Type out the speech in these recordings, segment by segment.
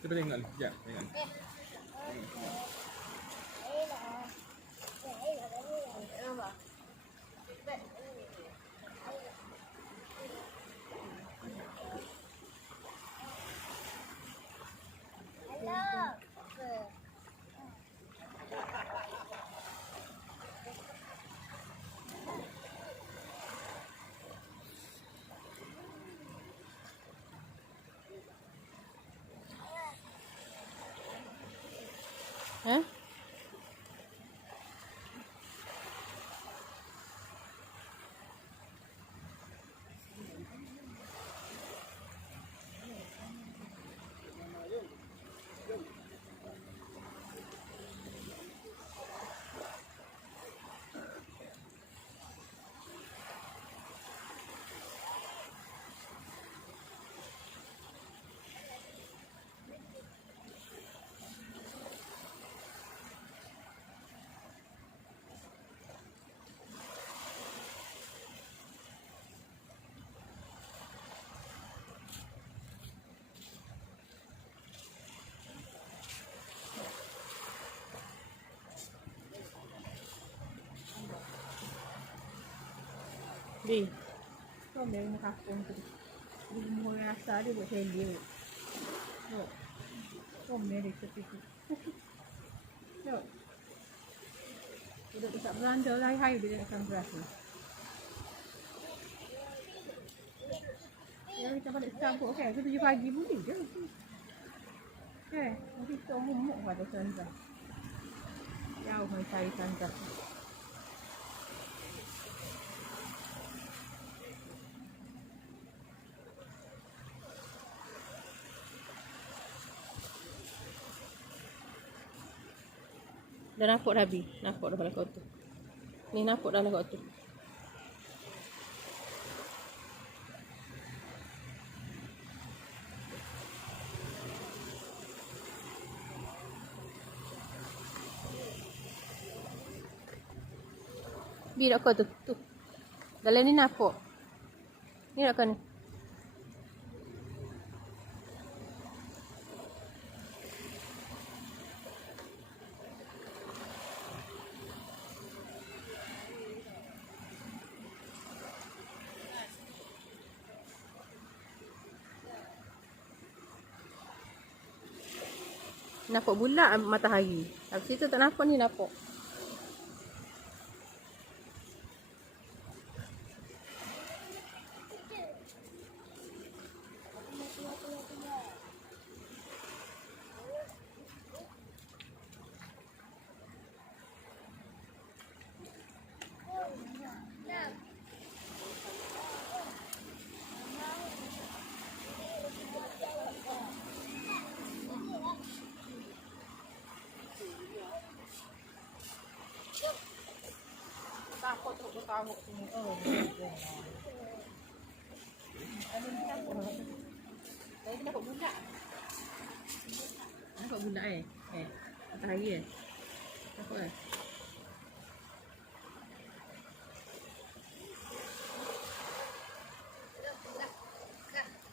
Cuba tengok ni. Sekejap. Tengok ni. Ha? Di. Kau ambil rumah kampung tu. Di rumah rasa dia buat sendiri. Tengok. Kau ambil dari tepi tu. Tengok. Duduk dekat beranda lah. Hai dia akan berasa. Yang kita balik campur kan. Ke 7 pagi boleh je. Nanti kita umum pada sandar. Jauh main cari sandar. Dah nampak dah habis. Nampak dah dalam kotor. Ni nampak dalam kotor. Bi nak kau tu. Tu. Dalam ni nampak. Ni nak kau ni. Nampak bulat matahari. Habis situ tak nampak, ni nampak. Takut tu tahu semua. Ada ni apa? Saya dapat budak. Dapat budak matahari Dapat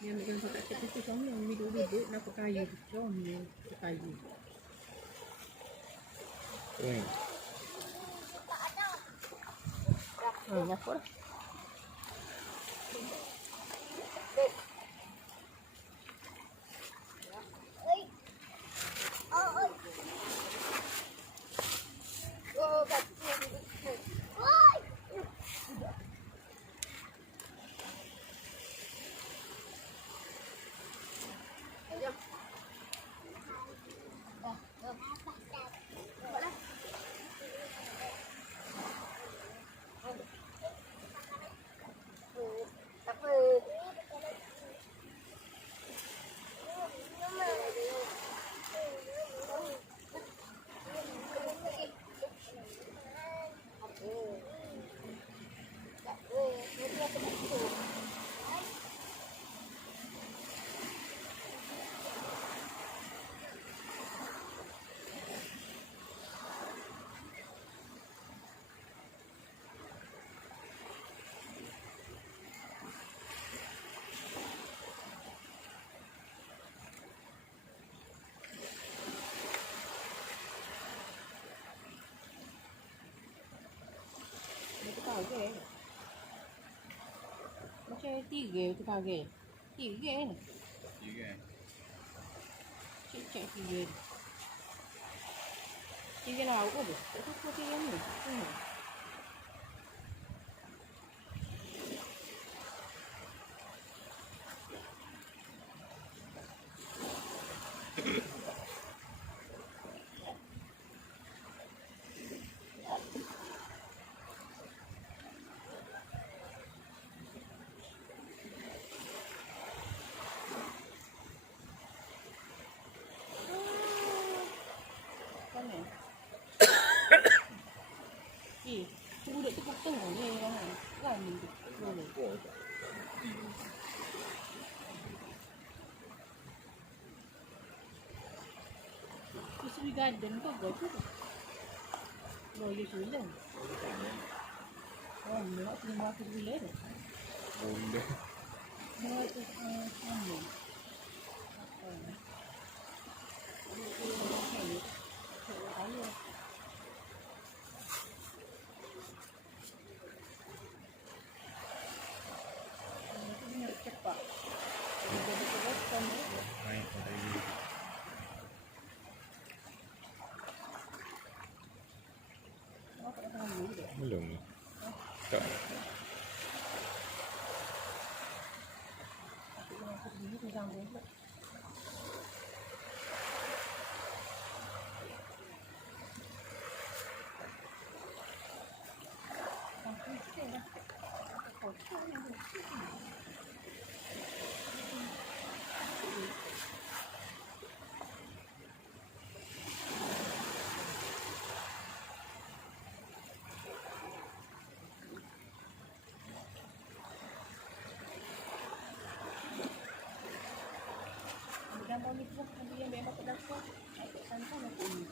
Dia ambil gambar kat situ kamu yang duduk nampak kayu tu. Jom dia kayu. Nampak dah. Tak apa. tiga tu kage. Tiga ni. Tiga. Cek tiga. Tiga lauk tu. Tak cukup tiga ni. Budak tu tengah ni kan ni boleh. Kusui garden tu apa tu? Boleh sulam. Oh, nak terima aku dulu ni. Boleh. Nak tu ni. Cepat. Jadi teruskan ni. Naik pada ini. Belum. Tak. Gambar ni pun dia memang tak dapat. Tak santai aku ni.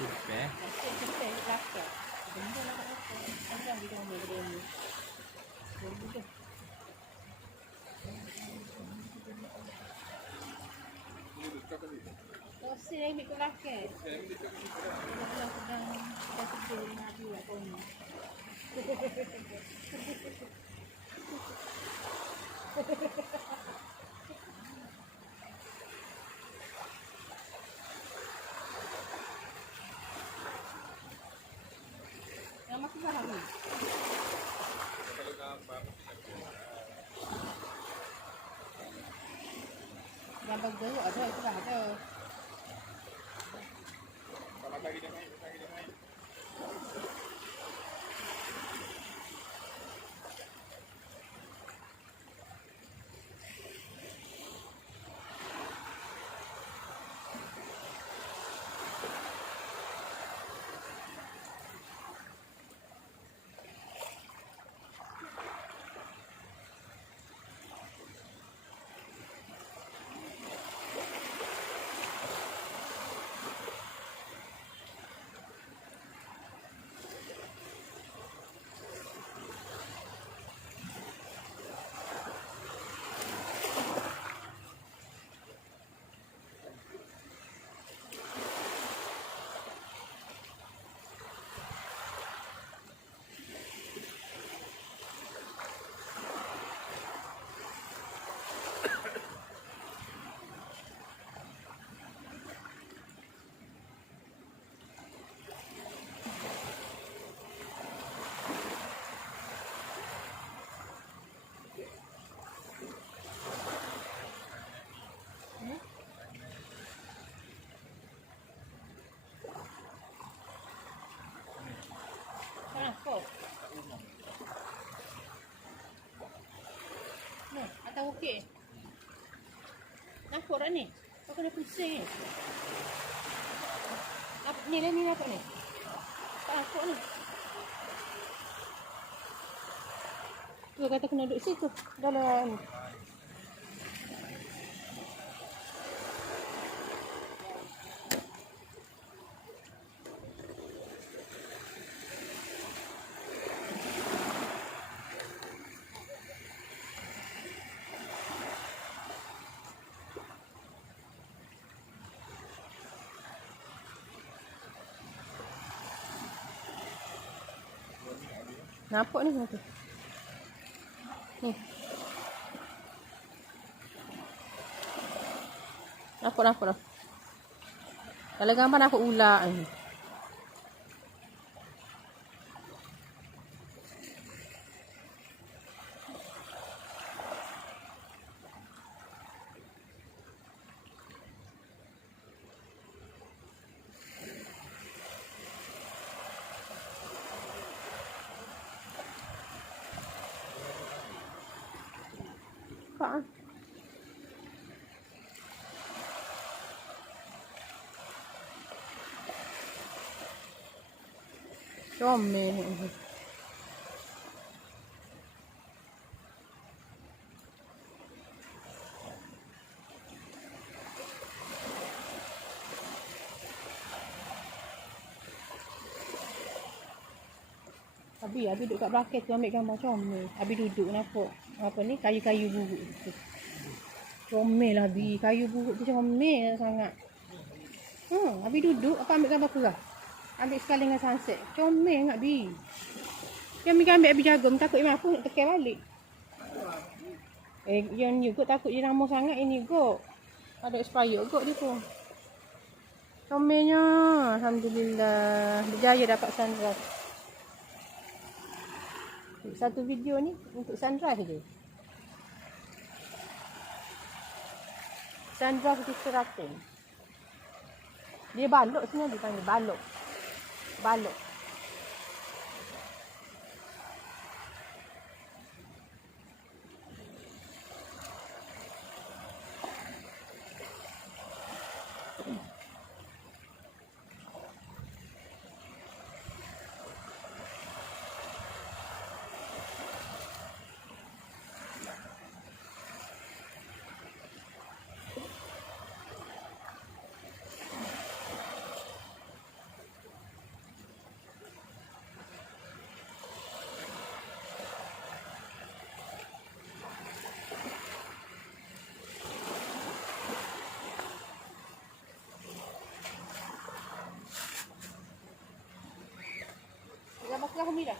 Okey. Kita lakar. Benda nak apa? Jangan kita ambil benda ni. Boleh. Oh, sini ambil tu lakar. Kalau sedang kita tidur dengan Abi lah kau ni. Yang masih faham ni? Kalau gambar Gambar dulu ada, itu dah ada. kalau lagi dia naik, lagi dia naik. Kau. Ni, atau okey. Nampak dah ni. Kau kena pusing ni. Ni apa ni? Tak nampak ni. Tu kata kena duduk situ. Dalam ni. Nampak ni satu. Ni. Nampak dah. Dalam gambar nampak ular ni. Nampak ah. Comel ni. Abi duduk kat belakang tu ambil gambar comel. Abi duduk nampak apa ni kayu-kayu buruk tu. Comel lah Abi, kayu buruk tu comel sangat. Abi duduk apa ambil gambar kurang. Ambil sekali dengan sunset. Comel sangat Abi. Yang ambil Abi jaga, takut Imam aku nak tekan balik. Yang ni kot takut dia lama sangat ini kot. Ada expired kot dia pun. Comelnya, alhamdulillah. Berjaya dapat sunrise. Satu video ni untuk sunrise je. Sunrise di Serating. Dia balok sini dipanggil balok. Balok. Gambar kerah umi dah?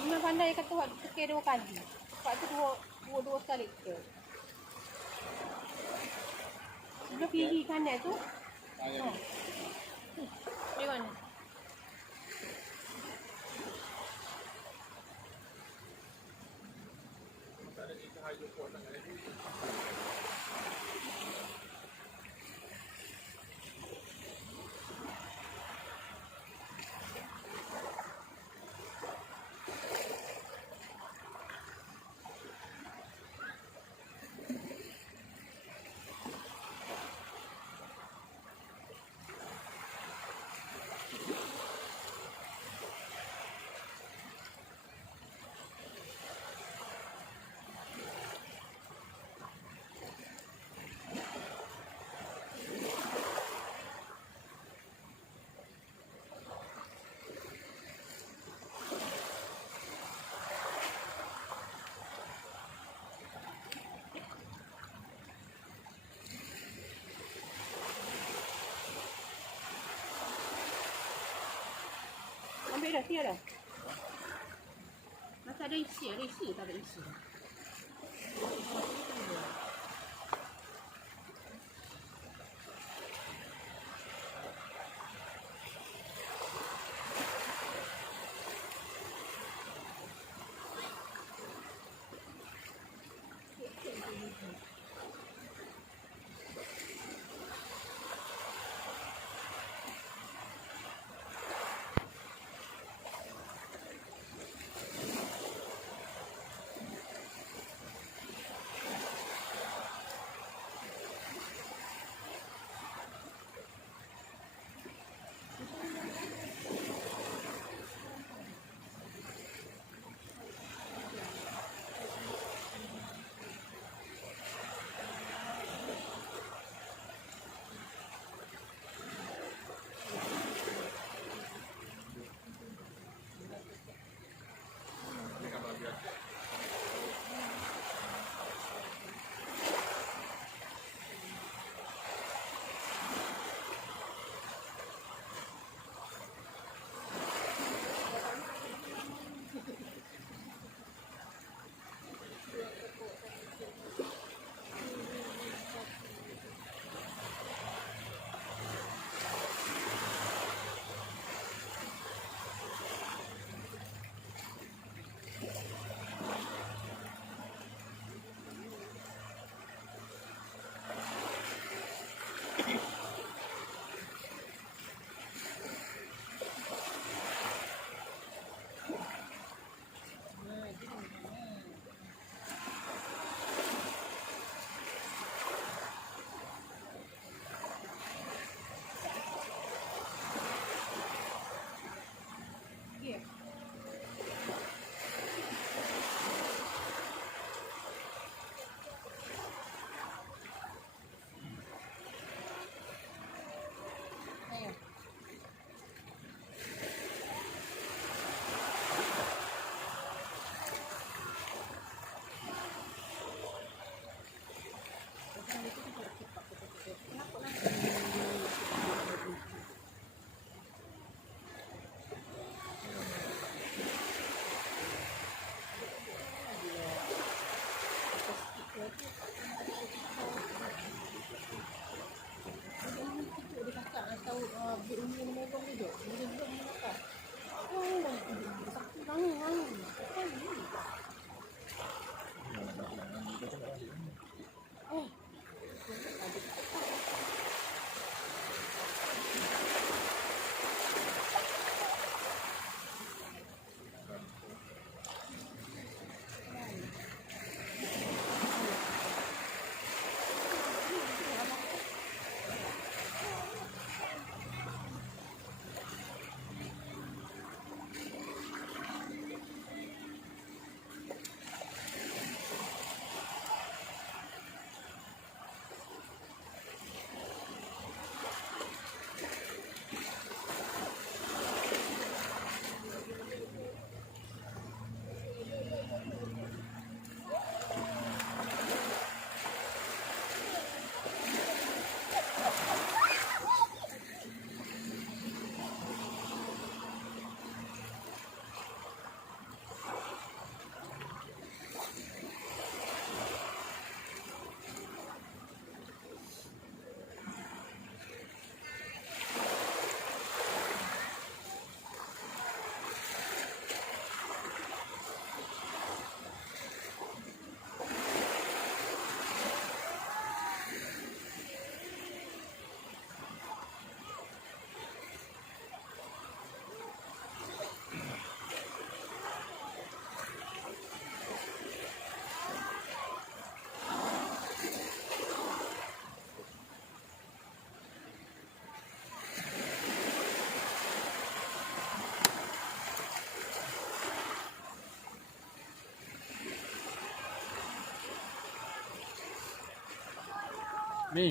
Imam pandai kata buat tekir 2 kali. Sebab tu dua sekali tekir. Sebelah kiri kanan tu. Di mana? Ambil dah, siap dah. Masa ada isi tak ada isi. นี่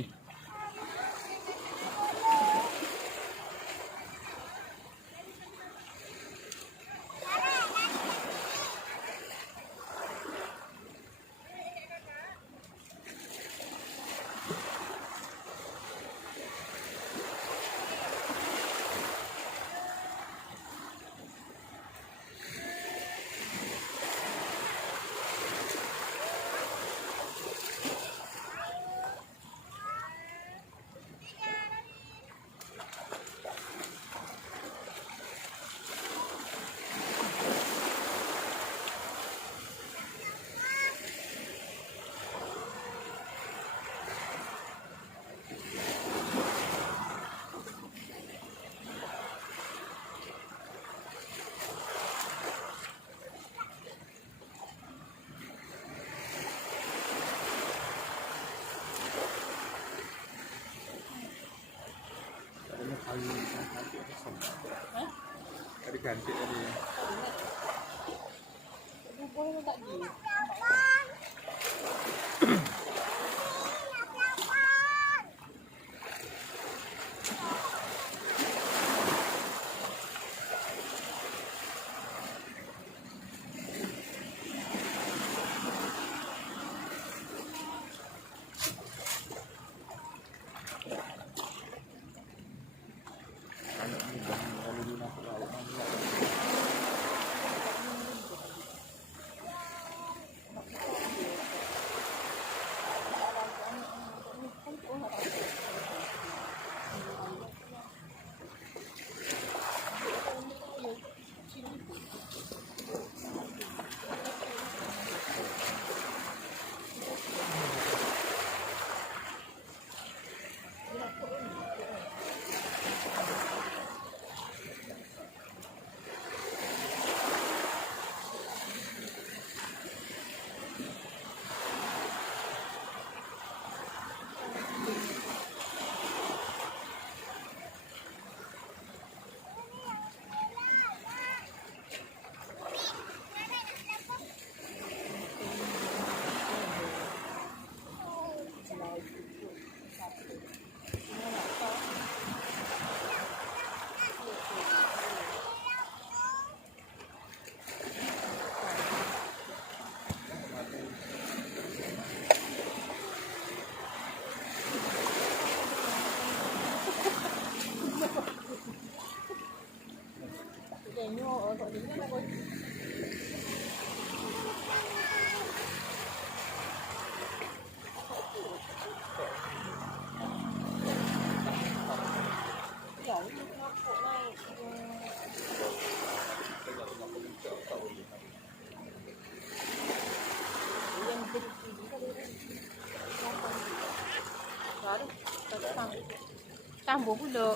Ada ganti tadi. Boleh tak di? Tambah pula.